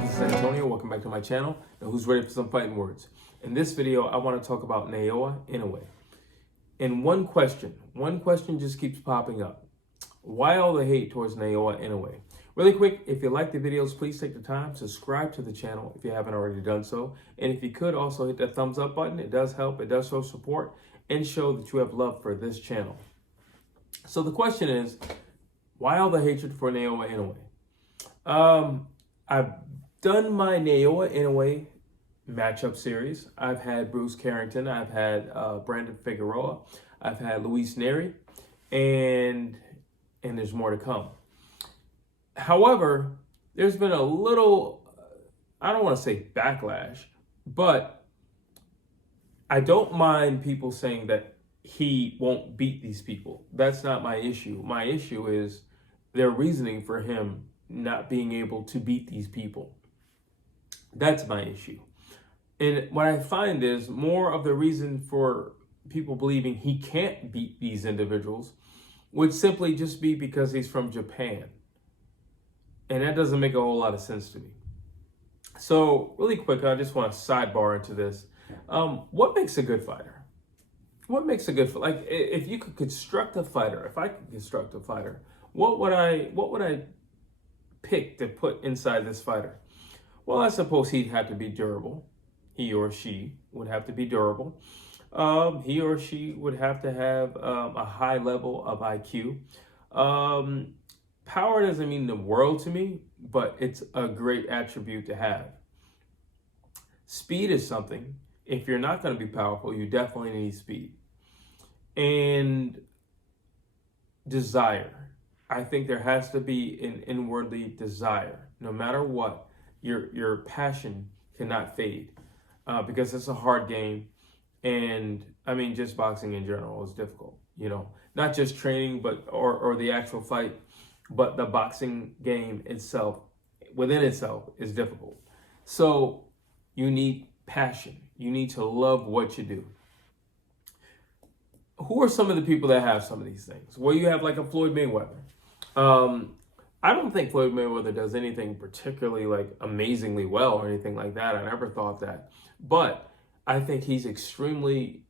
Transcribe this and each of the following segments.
this is Antonio. Welcome back to my channel. Now, who's ready for some fighting words? In this video, I want to talk about Naoya Inoue. And one question just keeps popping up. Why all the hate towards Naoya Inoue? Really quick, if you like the videos, please take the time, subscribe to the channel if you haven't already done so. And if you could also hit that thumbs up button, it does help, it does show support, and show that you have love for this channel. So the question is, why all the hatred for Naoya Inoue? I've done my Naoya Inoue matchup series. I've had Bruce Carrington, I've had Brandon Figueroa, I've had Luis Neri, and there's more to come. However, there's been a little, I don't want to say backlash, but I don't mind people saying that he won't beat these people. That's not my issue. My issue is their reasoning for him not being able to beat these people. That's my issue. And what I find is more of the reason for people believing he can't beat these individuals would simply just be because he's from Japan. And that doesn't make a whole lot of sense to me. So really quick, I just want to sidebar into this. What makes a good fighter? What makes a good fighter? Like, if you could construct a fighter, if I could construct a fighter, what would I pick to put inside this fighter? Well, I suppose he'd have to be durable. He or she would have to be durable. He or she would have to have a high level of IQ. Power doesn't mean the world to me, but it's a great attribute to have. Speed is something. If you're not going to be powerful, you definitely need speed. And desire. I think there has to be an inwardly desire. No matter what, your passion cannot fade because it's a hard game. And I mean, just boxing in general is difficult, you know, not just training, but or the actual fight, but the boxing game itself, within itself, is difficult. So you need passion. You need to love what you do. Who are some of the people that have some of these things? Well, you have like a Floyd Mayweather. I don't think Floyd Mayweather does anything particularly like amazingly well or anything like that. I never thought that. But I think he's extremely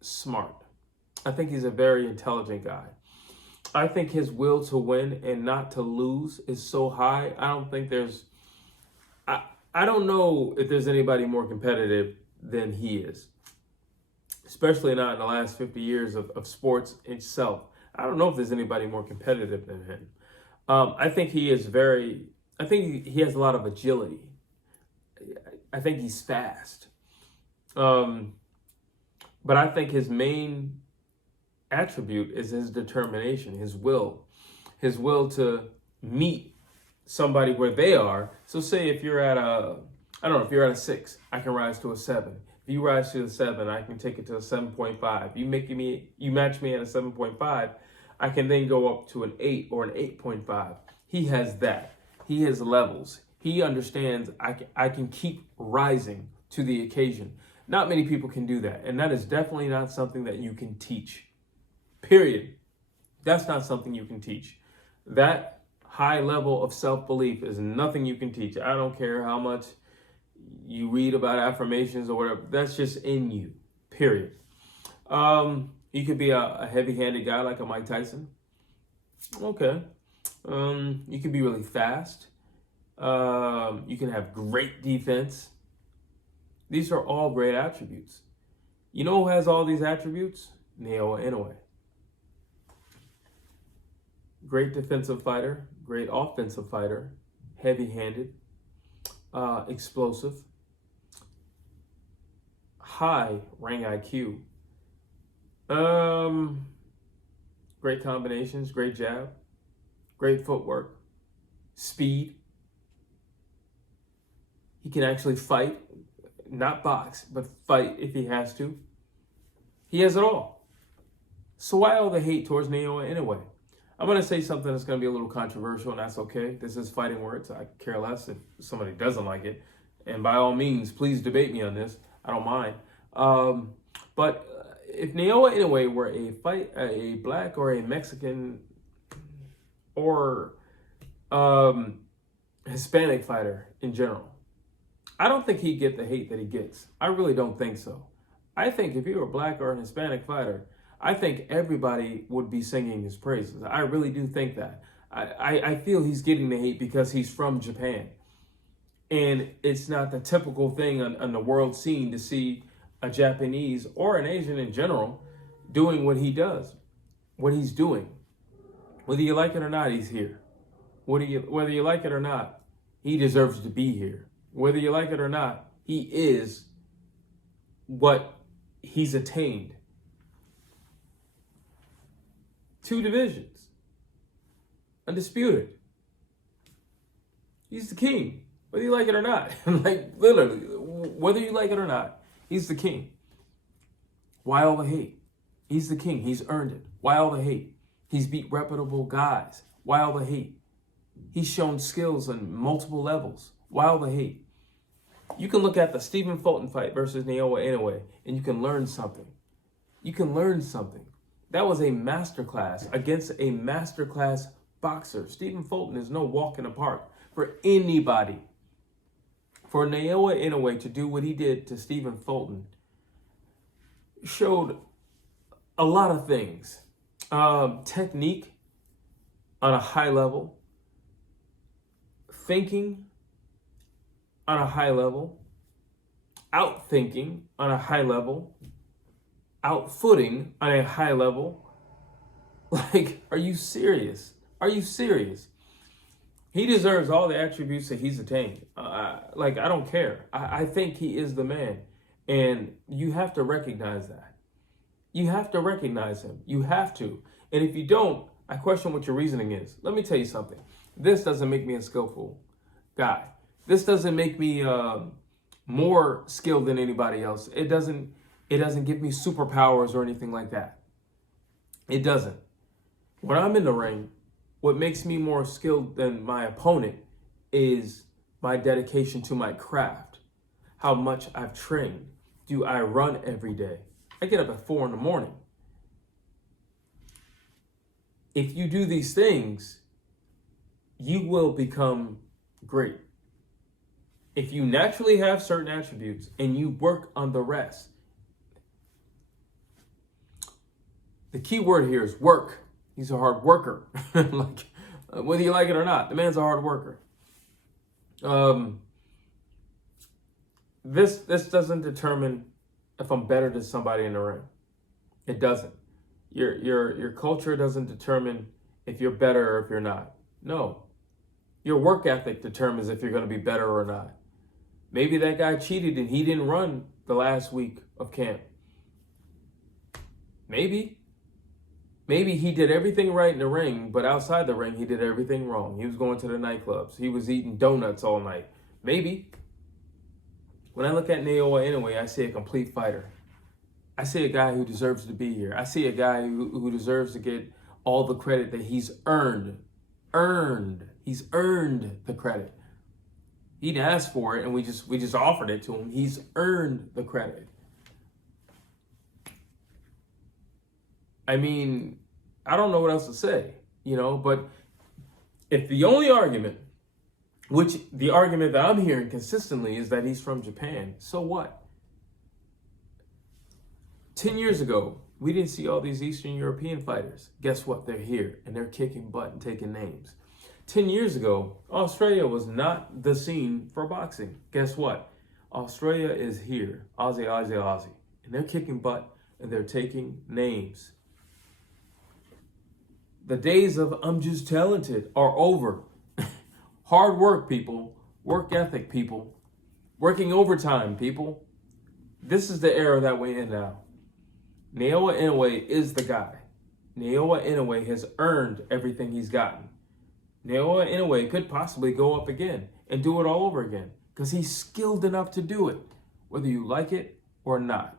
smart. I think he's a very intelligent guy. I think his will to win and not to lose is so high. I don't think there's, I don't know if there's anybody more competitive than he is, especially not in the last 50 years of sports itself. I don't know if there's anybody more competitive than him. I think he is I think he has a lot of agility. I think he's fast. But I think his main attribute is his determination, his will to meet somebody where they are. So say if you're at if you're at a 6, I can rise to a 7. If you rise to a 7, I can take it to a 7.5. You match me at a 7.5, I can then go up to an 8 or an 8.5. He has that. He has levels. He understands I can keep rising to the occasion. Not many people can do that. And that is definitely not something that you can teach. Period. That's not something you can teach. That high level of self-belief is nothing you can teach. I don't care how much you read about affirmations or whatever. That's just in you. Period. You could be a heavy-handed guy like a Mike Tyson. Okay. You can be really fast. You can have great defense. These are all great attributes. You know who has all these attributes? Naoya Inoue. Great defensive fighter, great offensive fighter, heavy-handed, explosive, high ring IQ, great combinations, great jab, great footwork, speed. He can actually fight, not box, but fight if he has to. He has it all. So why all the hate towards Naoya Inoue? I'm going to say something that's going to be a little controversial, and that's okay. This is fighting words. I care less if somebody doesn't like it. And by all means, please debate me on this. I don't mind. But if Naoya Inoue were a black or a Mexican or Hispanic fighter in general, I don't think he'd get the hate that he gets. I really don't think so. I think if you were a black or an Hispanic fighter, I think everybody would be singing his praises. I really do think that. I feel he's getting the hate because he's from Japan. And it's not the typical thing on the world scene to see a Japanese or an Asian in general doing what he does, what he's doing. Whether you like it or not, he's here. Whether you like it or not, he deserves to be here. Whether you like it or not, he is what he's attained. 2 divisions. Undisputed. He's the king. Whether you like it or not. Like, literally, whether you like it or not, he's the king. Why all the hate? He's the king. He's earned it. Why all the hate? He's beat reputable guys. Why all the hate? He's shown skills on multiple levels. Why all the hate? You can look at the Stephen Fulton fight versus Naoya Inoue, and you can learn something. You can learn something. That was a masterclass against a masterclass boxer. Stephen Fulton is no walk in the park for anybody. For Naoya Inoue to do what he did to Stephen Fulton showed a lot of things. Technique on a high level. Thinking on a high level. Outthinking on a high level. Outfooting on a high level. Like, are you serious? Are you serious? He deserves all the attributes that he's attained. I don't care. I think he is the man. And you have to recognize that. You have to recognize him. You have to. And if you don't, I question what your reasoning is. Let me tell you something. This doesn't make me a skillful guy. This doesn't make me more skilled than anybody else. It doesn't give me superpowers or anything like that. It doesn't. When I'm in the ring, what makes me more skilled than my opponent is my dedication to my craft. How much I've trained. Do I run every day? I get up at 4 a.m. If you do these things, you will become great. If you naturally have certain attributes and you work on the rest, the key word here is work. He's a hard worker. Whether you like it or not, the man's a hard worker. This doesn't determine if I'm better than somebody in the ring. It doesn't. Your culture doesn't determine if you're better or if you're not. No. Your work ethic determines if you're going to be better or not. Maybe that guy cheated and he didn't run the last week of camp. Maybe he did everything right in the ring, but outside the ring, he did everything wrong. He was going to the nightclubs. He was eating donuts all night. Maybe. When I look at Naoya Inoue, I see a complete fighter. I see a guy who deserves to be here. I see a guy who deserves to get all the credit that he's earned. He's earned the credit. He didn't ask for it, and we just offered it to him. He's earned the credit. I mean, I don't know what else to say, but if the only argument, which the argument that I'm hearing consistently is that he's from Japan, so what? 10 years ago, we didn't see all these Eastern European fighters. Guess what? They're here, and they're kicking butt and taking names. 10 years ago, Australia was not the scene for boxing. Guess what? Australia is here. Aussie. And they're kicking butt, and they're taking names. The days of I'm just talented are over. Hard work, people. Work ethic, people. Working overtime, people. This is the era that we're in now. Naoya Inoue is the guy. Naoya Inoue has earned everything he's gotten. Naoya Inoue could possibly go up again and do it all over again because he's skilled enough to do it, whether you like it or not.